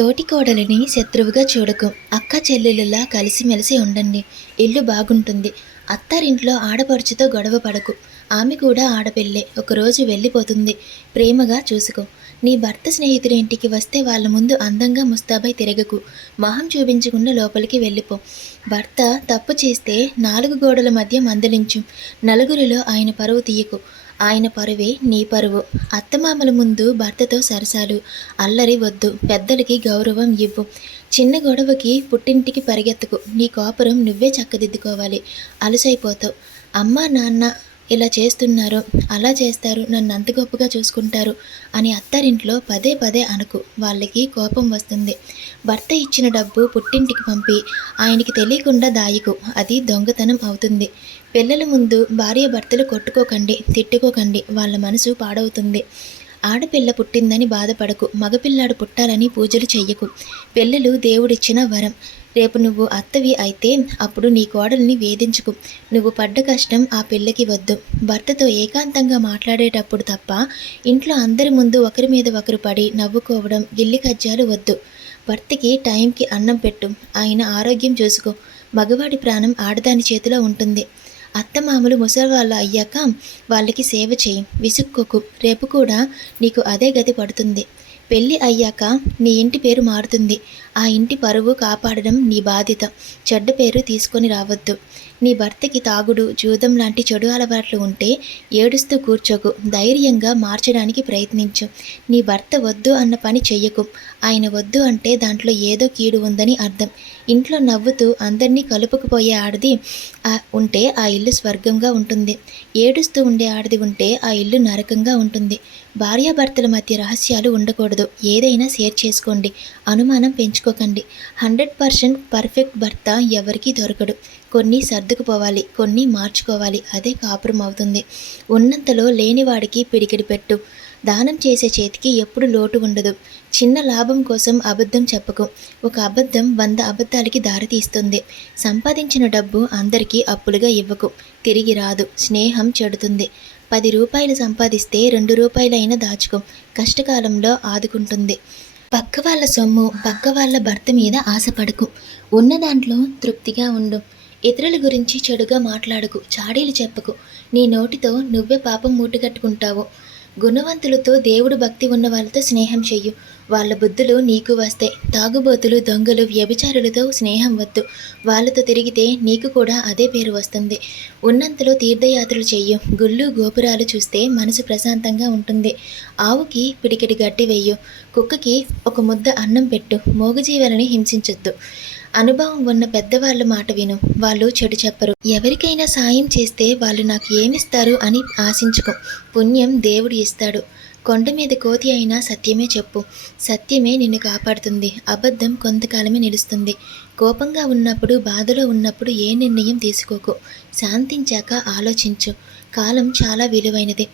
తోటి కోడలిని శత్రువుగా చూడకు. అక్క చెల్లెలులా కలిసిమెలిసి ఉండండి. ఇల్లు బాగుంటుంది. అత్తారింట్లో ఆడపడుచుతో గొడవ పడకు. ఆమె కూడా ఆడపిల్లే. ఒకరోజు వెళ్ళిపోతుంది. ప్రేమగా చూసుకో. నీ భర్త స్నేహితుడి ఇంటికి వస్తే వాళ్ళ ముందు అందంగా ముస్తాబై తిరగకు. మొహం చూపించకుండా లోపలికి వెళ్ళిపో. భర్త తప్పు చేస్తే 4 గోడల మధ్య మందలించు. నలుగురిలో ఆయన పరువు తీయకు. ఆయన పరువే నీ పరువు. అత్తమామల ముందు భర్తతో సరసాలు, అల్లరి వద్దు. పెద్దలకి గౌరవం ఇవ్వు. చిన్న గొడవకి పుట్టింటికి పరిగెత్తకు. నీ కాపురం నువ్వే చక్కదిద్దుకోవాలి. అలసైపోతావు. అమ్మా నాన్న ఇలా చేస్తున్నారు, అలా చేస్తారు, నన్ను అంత గొప్పగా చూసుకుంటారు అని అత్తారింట్లో పదే పదే అనకు. వాళ్ళకి కోపం వస్తుంది. భర్త ఇచ్చిన డబ్బు పుట్టింటికి పంపి ఆయనకి తెలియకుండా దాయకు. అది దొంగతనం అవుతుంది. పిల్లల ముందు భార్య భర్తలు కొట్టుకోకండి, తిట్టుకోకండి. వాళ్ళ మనసు పాడవుతుంది. ఆడపిల్ల పుట్టిందని బాధపడకు. మగపిల్లాడు పుట్టాలని పూజలు చెయ్యకు. పిల్లలు దేవుడిచ్చిన వరం. రేపు నువ్వు అత్తవి అయితే అప్పుడు నీ కోడల్ని వేధించుకు. నువ్వు పడ్డ కష్టం ఆ పిల్లకి వద్దు. భర్తతో ఏకాంతంగా మాట్లాడేటప్పుడు తప్ప ఇంట్లో అందరి ముందు ఒకరి మీద ఒకరు పడి నవ్వుకోవడం, గిల్లి కజ్జాలు వద్దు. భర్తకి టైంకి అన్నం పెట్టు. ఆయన ఆరోగ్యం చూసుకో. మగవాడి ప్రాణం ఆడదాని చేతిలో ఉంటుంది. అత్తమామలు ముసలివాళ్ళు అయ్యాక వాళ్ళకి సేవ చేయి. విసుక్కోకు. రేపు కూడా నీకు అదే గతి పడుతుంది. పెళ్ళి అయ్యాక నీ ఇంటి పేరు మారుతుంది. ఆ ఇంటి పరువు కాపాడడం నీ బాధ్యత. చెడ్డ పేరు తీసుకొని రావద్దు. నీ భర్తకి తాగుడు, జూదం లాంటి చెడు అలవాట్లు ఉంటే ఏడుస్తూ కూర్చోకు. ధైర్యంగా మార్చడానికి ప్రయత్నించు. నీ భర్త వద్దు అన్న పని చెయ్యకు. ఆయన వద్దు అంటే దాంట్లో ఏదో కీడు ఉందని అర్థం. ఇంట్లో నవ్వుతూ అందరినీ కలుపుకుపోయే ఆడది ఉంటే ఆ ఇల్లు స్వర్గంగా ఉంటుంది. ఏడుస్తూ ఉండే ఆడది ఉంటే ఆ ఇల్లు నరకంగా ఉంటుంది. భార్యాభర్తల మధ్య రహస్యాలు ఉండకూడదు. ఏదైనా షేర్ చేసుకోండి. అనుమానం పెంచుకోకండి. 100% పర్ఫెక్ట్ భర్త ఎవరికీ దొరకడు. కొన్ని సర్దుకుపోవాలి, కొన్ని మార్చుకోవాలి. అదే కాపురం అవుతుంది. ఉన్నంతలో లేనివాడికి పిడికిడి పెట్టు. దానం చేసే చేతికి ఎప్పుడు లోటు ఉండదు. చిన్న లాభం కోసం అబద్ధం చెప్పకు. ఒక అబద్ధం 100 అబద్ధాలకి దారితీస్తుంది. సంపాదించిన డబ్బు అందరికీ అప్పులుగా ఇవ్వకు. తిరిగి రాదు. స్నేహం చెడుతుంది. 10 రూపాయలు సంపాదిస్తే 2 రూపాయలైనా దాచుకో. కష్టకాలంలో ఆదుకుంటుంది. పక్క వాళ్ళ సొమ్ము, పక్క వాళ్ళ భర్త మీద ఆశపడకు. ఉన్న దాంట్లో తృప్తిగా ఉండు. ఇతరుల గురించి చెడుగా మాట్లాడకు. చాడీలు చెప్పకు. నీ నోటితో నువ్వే పాపం మూటగట్టుకుంటావు. గుణవంతులతో, దేవుడు భక్తి ఉన్న వాళ్ళతో స్నేహం చెయ్యు. వాళ్ళ బుద్ధులు నీకు వస్తాయి. తాగుబోతులు, దొంగలు, వ్యభిచారులతో స్నేహం వద్దు. వాళ్ళతో తిరిగితే నీకు కూడా అదే పేరు వస్తుంది. ఉన్నంతలో తీర్థయాత్రలు చెయ్యు. గుళ్ళు గోపురాలు చూస్తే మనసు ప్రశాంతంగా ఉంటుంది. ఆవుకి పిడికెడి గడ్డి వెయ్యు. కుక్కకి ఒక ముద్ద అన్నం పెట్టు. మూగజీవులని హింసించొద్దు. అనుభవం ఉన్న పెద్దవాళ్ళ మాట విను. వాళ్ళు చెడు చెప్పరు. ఎవరికైనా సాయం చేస్తే వాళ్ళు నాకు ఏమిస్తారు అని ఆశించుకో. పుణ్యం దేవుడు ఇస్తాడు. కొండ మీద కోతి అయినా సత్యమే చెప్పు. సత్యమే నిన్ను కాపాడుతుంది. అబద్ధం కొంతకాలమే నిలుస్తుంది. కోపంగా ఉన్నప్పుడు, బాధలో ఉన్నప్పుడు ఏ నిర్ణయం తీసుకోకు. శాంతించాక ఆలోచించు. కాలం చాలా విలువైనది.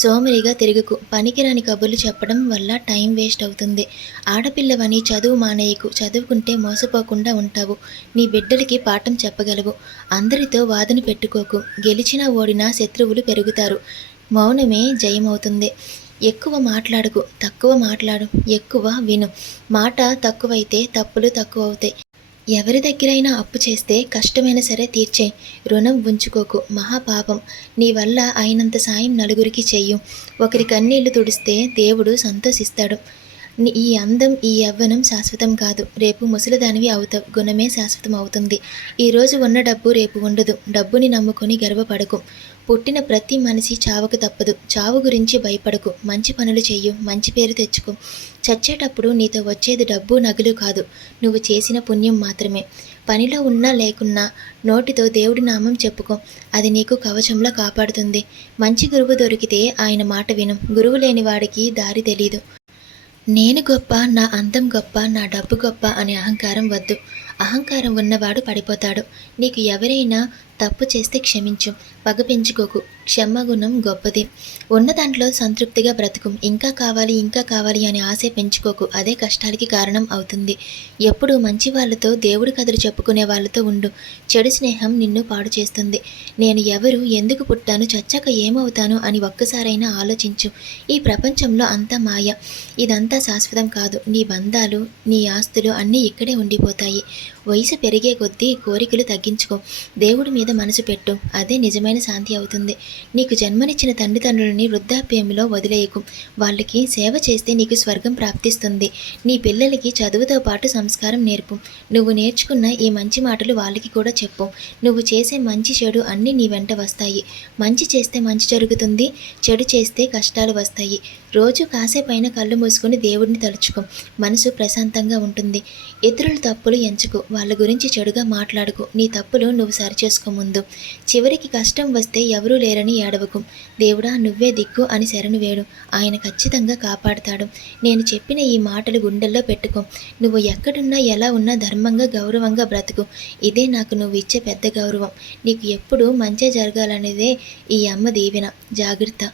సోమరిగా తిరుగుకు. పనికిరాని కబుర్లు చెప్పడం వల్ల టైం వేస్ట్ అవుతుంది. ఆడపిల్లవని చదువు మానేయకు. చదువుకుంటే మోసపోకుండా ఉంటావు. నీ బిడ్డలకి పాఠం చెప్పగలవు. అందరితో వాదన పెట్టుకోకు. గెలిచినా ఓడినా శత్రువులు పెరుగుతారు. మౌనమే జయమవుతుంది. ఎక్కువ మాట్లాడకు. తక్కువ మాట్లాడు. ఎక్కువ విను. మాట తక్కువైతే తప్పులు తక్కువ అవుతాయి. ఎవరి దగ్గరైనా అప్పు చేస్తే కష్టమైనా సరే తీర్చేయి. రుణం ఉంచుకోకు. మహాపాపం. నీ వల్ల అయినంత సాయం నలుగురికి చెయ్యు. ఒకరి కన్నీళ్లు తుడిస్తే దేవుడు సంతోషిస్తాడు. ఈ అందం, ఈ యవ్వనం శాశ్వతం కాదు. రేపు ముసలిదానివి అవుతావు. గుణమే శాశ్వతం అవుతుంది. ఈరోజు ఉన్న డబ్బు రేపు ఉండదు. డబ్బుని నమ్ముకొని గర్వపడకు. పుట్టిన ప్రతి మనిషి చావకు తప్పదు. చావు గురించి భయపడకు. మంచి పనులు చెయ్యు. మంచి పేరు తెచ్చుకో. చచ్చేటప్పుడు నీతో వచ్చేది డబ్బు, నగలు కాదు. నువ్వు చేసిన పుణ్యం మాత్రమే. పనిలో ఉన్నా లేకున్నా నోటితో దేవుడి నామం చెప్పుకో. అది నీకు కవచంలో కాపాడుతుంది. మంచి గురువు దొరికితే ఆయన మాట విను. గురువు లేని వాడికి దారి తెలీదు. నేను గొప్ప, నా అందం గొప్ప, నా డబ్బు గొప్ప అనే అహంకారం వద్దు. అహంకారం ఉన్నవాడు పడిపోతాడు. నీకు ఎవరైనా తప్పు చేస్తే క్షమించు, పగ పెంచుకోకు. క్షమాగుణం గొప్పది. ఉన్న దాంట్లో సంతృప్తిగా బ్రతుకు. ఇంకా కావాలి ఇంకా కావాలి అనే ఆశ పెంచుకోకు. అదే కష్టాలకి కారణం అవుతుంది. ఎప్పుడూ మంచి వాళ్ళతో, దేవుడి కథలు చెప్పుకునే వాళ్ళతో ఉండు. చెడు స్నేహం నిన్ను పాడు చేస్తుంది. నేను ఎవరు, ఎందుకు పుట్టాను, చచ్చాక ఏమవుతాను అని ఒక్కసారైనా ఆలోచించు. ఈ ప్రపంచంలో అంతా మాయ. ఇదంతా శాశ్వతం కాదు. నీ బంధాలు, నీ ఆస్తులు అన్నీ ఇక్కడే ఉండిపోతాయి. వయసు పెరిగే కొద్దీ కోరికలు తగ్గించుకో. దేవుడి మీద మనసు పెట్టు. అదే నిజమైన శాంతి అవుతుంది. నీకు జన్మనిచ్చిన తండ్రిదండ్రులని వృద్ధాప్యంలో వదిలేయకు. వాళ్ళకి సేవ చేస్తే నీకు స్వర్గం ప్రాప్తిస్తుంది. నీ పిల్లలకి చదువుతో పాటు సంస్కారం నేర్పు. నువ్వు నేర్చుకున్న ఈ మంచి మాటలు వాళ్ళకి కూడా చెప్పు. నువ్వు చేసే మంచి చెడు అన్నీ నీ వెంట వస్తాయి. మంచి చేస్తే మంచి జరుగుతుంది, చెడు చేస్తే కష్టాలు వస్తాయి. రోజు కాసేపైన కళ్ళు మూసుకొని దేవుడిని తలుచుకో. మనసు ప్రశాంతంగా ఉంటుంది. ఇతరుల తప్పులు ఎంచుకో. వాళ్ళ గురించి చెడుగా మాట్లాడుకో. నీ తప్పులు నువ్వు సరిచేసుకో ముందు. చివరికి కష్టం వస్తే ఎవరూ లేరని ఏడవకు. దేవుడా నువ్వే దిక్కు అని శరణు వేడు. ఆయన ఖచ్చితంగా కాపాడుతాడు. నేను చెప్పిన ఈ మాటలు గుండెల్లో పెట్టుకో. నువ్వు ఎక్కడున్నా ఎలా ఉన్నా ధర్మంగా గౌరవంగా బ్రతుకు. ఇదే నాకు నువ్వు ఇచ్చే పెద్ద గౌరవం. నీకు ఎప్పుడూ మంచే జరగాలనేదే ఈ అమ్మ దీవెన. జాగ్రత్త.